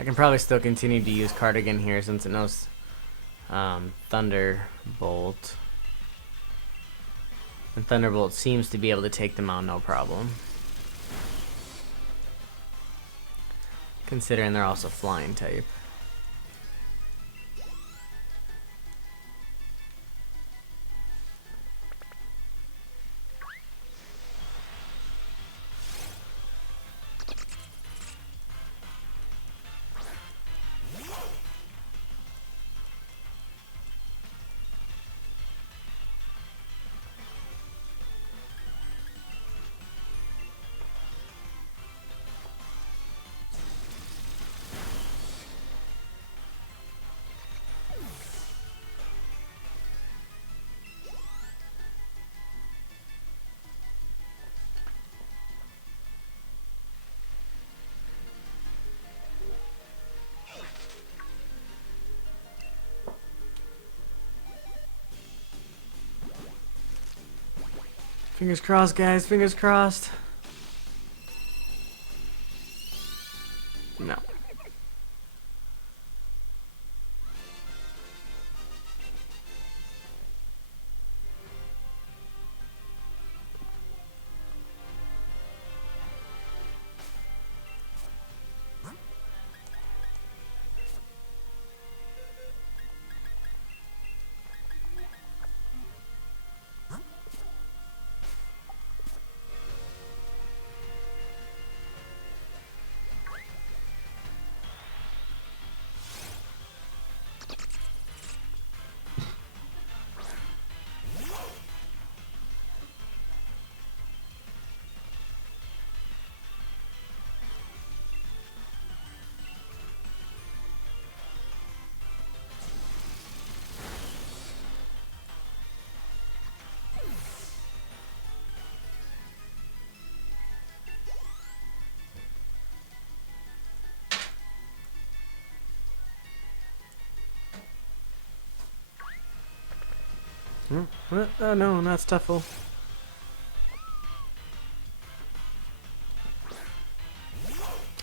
I can probably still continue to use Cardigan here since it knows Thunderbolt. And Thunderbolt seems to be able to take them out no problem. Considering they're also flying type. Fingers crossed, guys. Fingers crossed. No. Oh no, not Stuffle.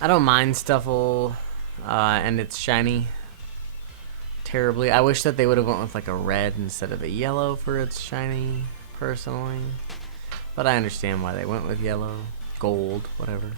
I don't mind Stuffle, and it's shiny terribly. I wish that they would have went with like a red instead of a yellow for its shiny, personally. But I understand why they went with yellow, gold, whatever.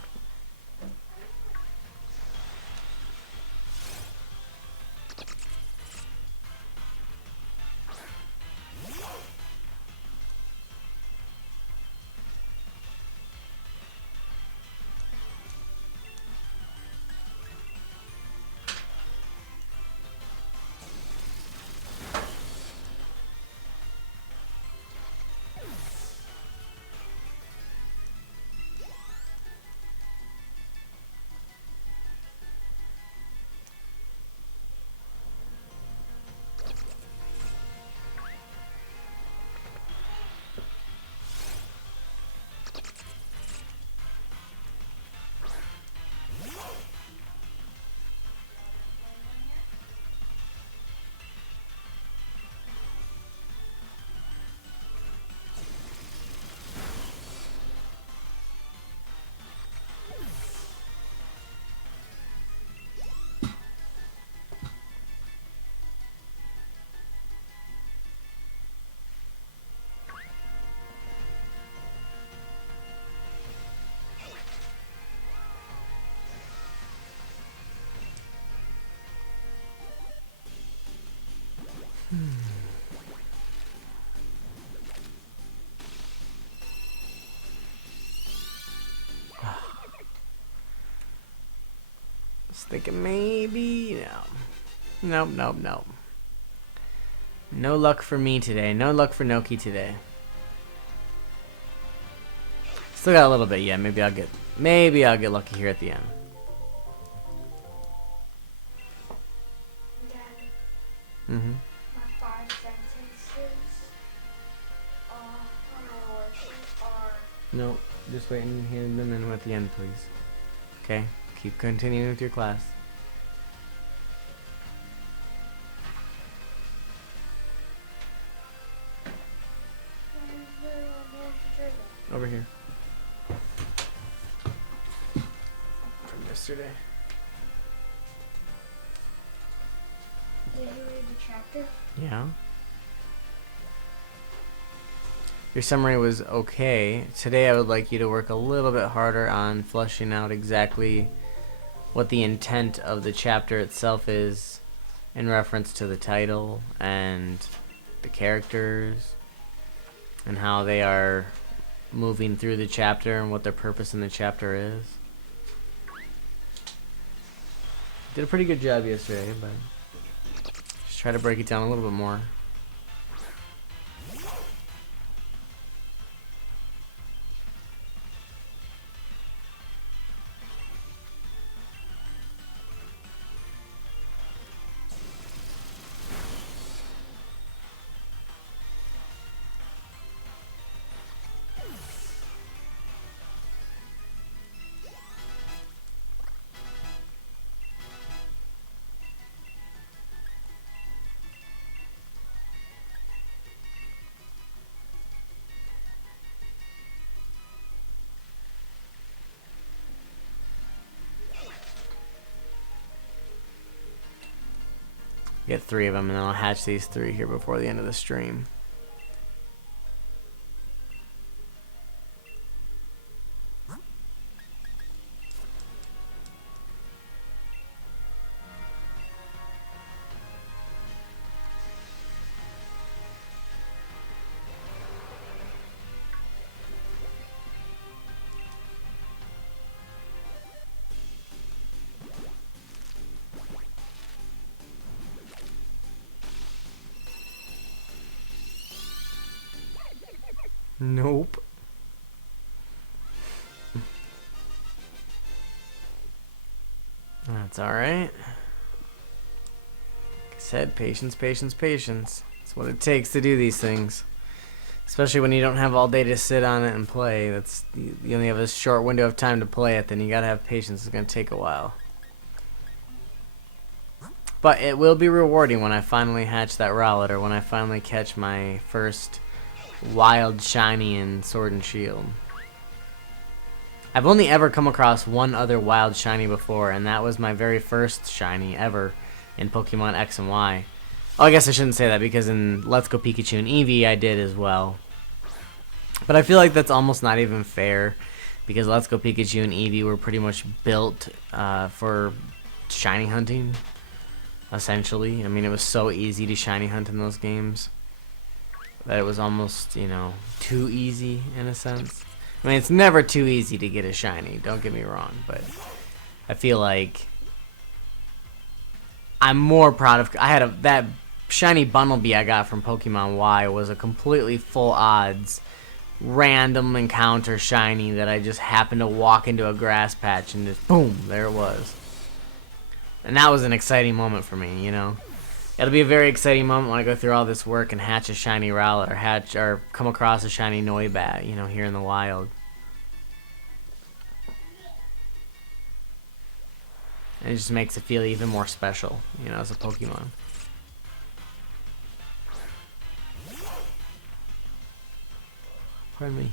Just thinking maybe no. Nope. No luck for me today. No luck for Noki today. Still got a little bit. Yeah, maybe I'll get lucky here at the end. Dad, Mhm. my 5 sentences on my worksheet are No, just wait and hand them in at the end, please. Okay, keep continuing with your class. Over here. From yesterday. Did you read the chapter? Yeah. Your summary was okay. Today I would like you to work a little bit harder on fleshing out exactly what the intent of the chapter itself is in reference to the title and the characters and how they are moving through the chapter and what their purpose in the chapter is. Did a pretty good job yesterday, but just try to break it down a little bit more. Get 3 of them, and then I'll hatch these 3 here before the end of the stream. Nope. That's alright. Like I said, patience. That's what it takes to do these things. Especially when you don't have all day to sit on it and play. You only have a short window of time to play it, then you gotta have patience. It's gonna take a while. But it will be rewarding when I finally hatch that Rowlet, or when I finally catch my first wild shiny in Sword and Shield. I've only ever come across one other wild shiny before, and that was my very first shiny ever in Pokemon X and Y. Oh, I guess I shouldn't say that, because in Let's Go Pikachu and Eevee I did as well. But I feel like that's almost not even fair, because Let's Go Pikachu and Eevee were pretty much built for shiny hunting, essentially. I mean, it was so easy to shiny hunt in those games that it was almost, too easy in a sense. I mean, it's never too easy to get a shiny, don't get me wrong, but I feel like I'm more proud of... that shiny Bunnelby I got from Pokemon Y was a completely full odds random encounter shiny that I just happened to walk into a grass patch and just boom, there it was. And that was an exciting moment for me, It'll be a very exciting moment when I go through all this work and hatch a shiny Rowlet, or come across a shiny Noibat, here in the wild. And it just makes it feel even more special, as a Pokemon. Pardon me.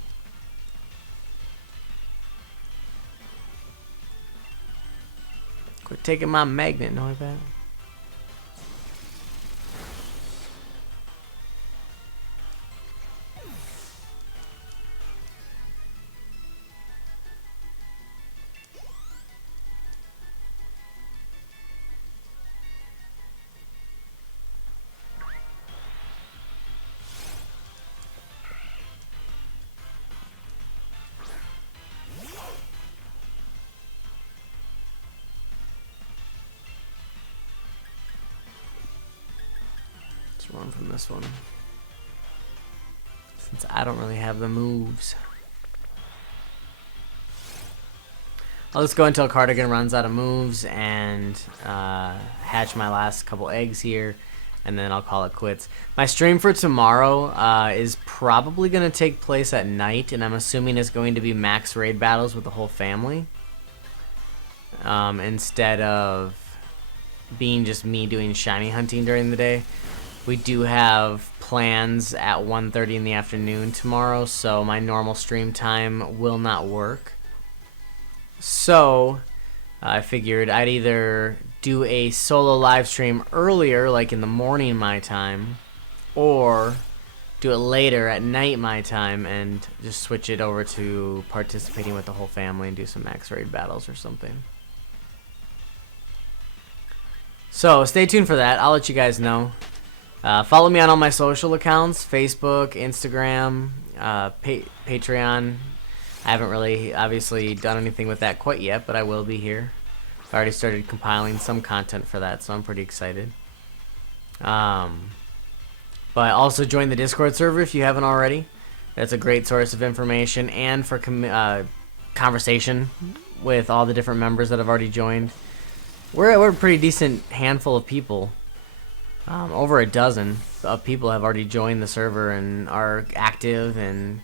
Quit taking my magnet, Noibat. run from this one. Since I don't really have the moves. I'll just go until Cardigan runs out of moves and hatch my last couple eggs here, and then I'll call it quits. My stream for tomorrow is probably going to take place at night, and I'm assuming it's going to be max raid battles with the whole family. Instead of being just me doing shiny hunting during the day. We do have plans at 1:30 in the afternoon tomorrow, so my normal stream time will not work. So I figured I'd either do a solo live stream earlier, like in the morning my time, or do it later at night my time and just switch it over to participating with the whole family and do some max raid battles or something. So stay tuned for that. I'll let you guys know. Follow me on all my social accounts, Facebook, Instagram, Patreon. I haven't really obviously done anything with that quite yet, but I will be here. I've already started compiling some content for that, so I'm pretty excited. But also join the Discord server if you haven't already. That's a great source of information and for conversation with all the different members that have already joined. We're a pretty decent handful of people. Over a dozen of people have already joined the server and are active, and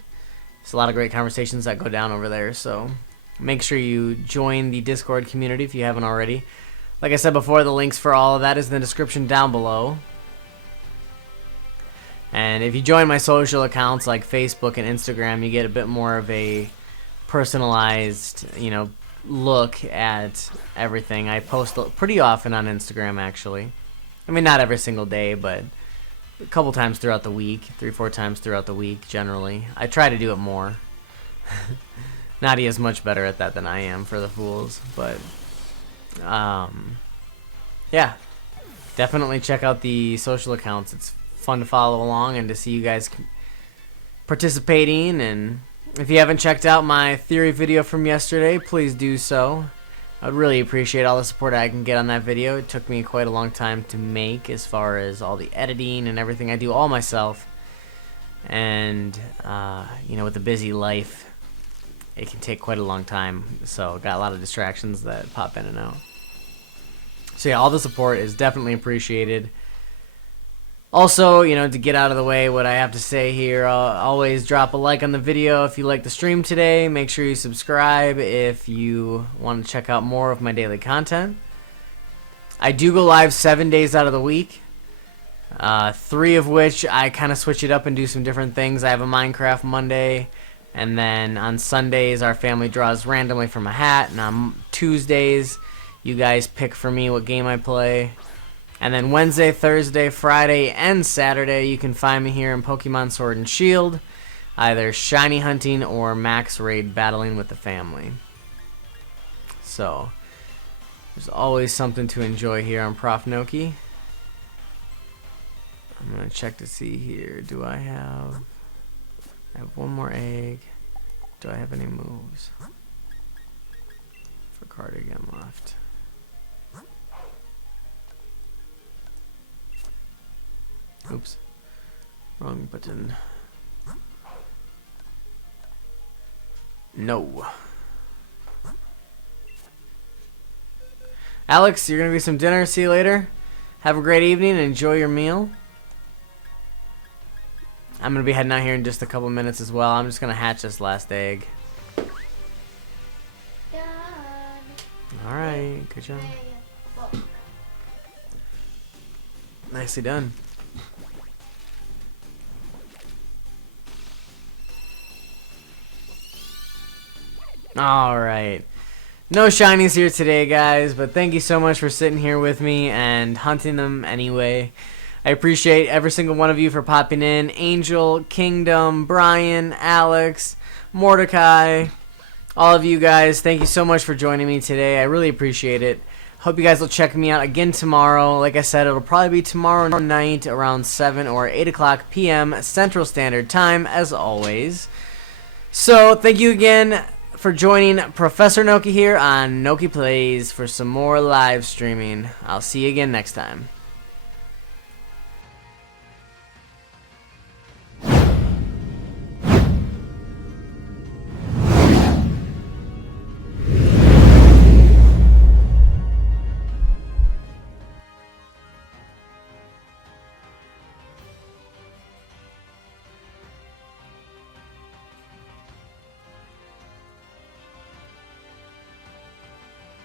there's a lot of great conversations that go down over there. So make sure you join the Discord community if you haven't already. Like I said before, the links for all of that is in the description down below. And if you join my social accounts like Facebook and Instagram, you get a bit more of a personalized, look at everything. I post pretty often on Instagram, actually. I mean, not every single day, but a couple times throughout the week, 3-4 times throughout the week, generally. I try to do it more. Nadia is much better at that than I am for the Fools, but yeah, definitely check out the social accounts. It's fun to follow along and to see you guys participating. And if you haven't checked out my theory video from yesterday, please do so. I would really appreciate all the support I can get on that video. It took me quite a long time to make, as far as all the editing and everything. I do all myself, and with a busy life, it can take quite a long time. So got a lot of distractions that pop in and out. So yeah, all the support is definitely appreciated. Also, to get out of the way what I have to say here, I'll always drop a like on the video if you like the stream today. Make sure you subscribe if you want to check out more of my daily content. I do go live 7 days out of the week, 3 of which I kind of switch it up and do some different things. I have a Minecraft Monday, and then on Sundays our family draws randomly from a hat, and on Tuesdays you guys pick for me what game I play. And then Wednesday, Thursday, Friday, and Saturday, you can find me here in Pokemon Sword and Shield, either shiny hunting or max raid battling with the family. So, there's always something to enjoy here on ProfNoki. I'm going to check to see here. I have 1 more egg. Do I have any moves? For Cardigan left. Oops. Wrong button. No. Alex, you're going to do some dinner. See you later. Have a great evening and enjoy your meal. I'm going to be heading out here in just a couple minutes as well. I'm just going to hatch this last egg. Done. Alright, good job. Well, Nicely done. Alright. No shinies here today, guys, but thank you so much for sitting here with me and hunting them anyway. I appreciate every single one of you for popping in. Angel, Kingdom, Brian, Alex, Mordecai, all of you guys, thank you so much for joining me today. I really appreciate it. Hope you guys will check me out again tomorrow. Like I said, it'll probably be tomorrow night around 7 or 8 o'clock p.m. Central Standard Time, as always. So, thank you again for joining Professor Noki here on Noki Plays for some more live streaming. I'll see you again next time.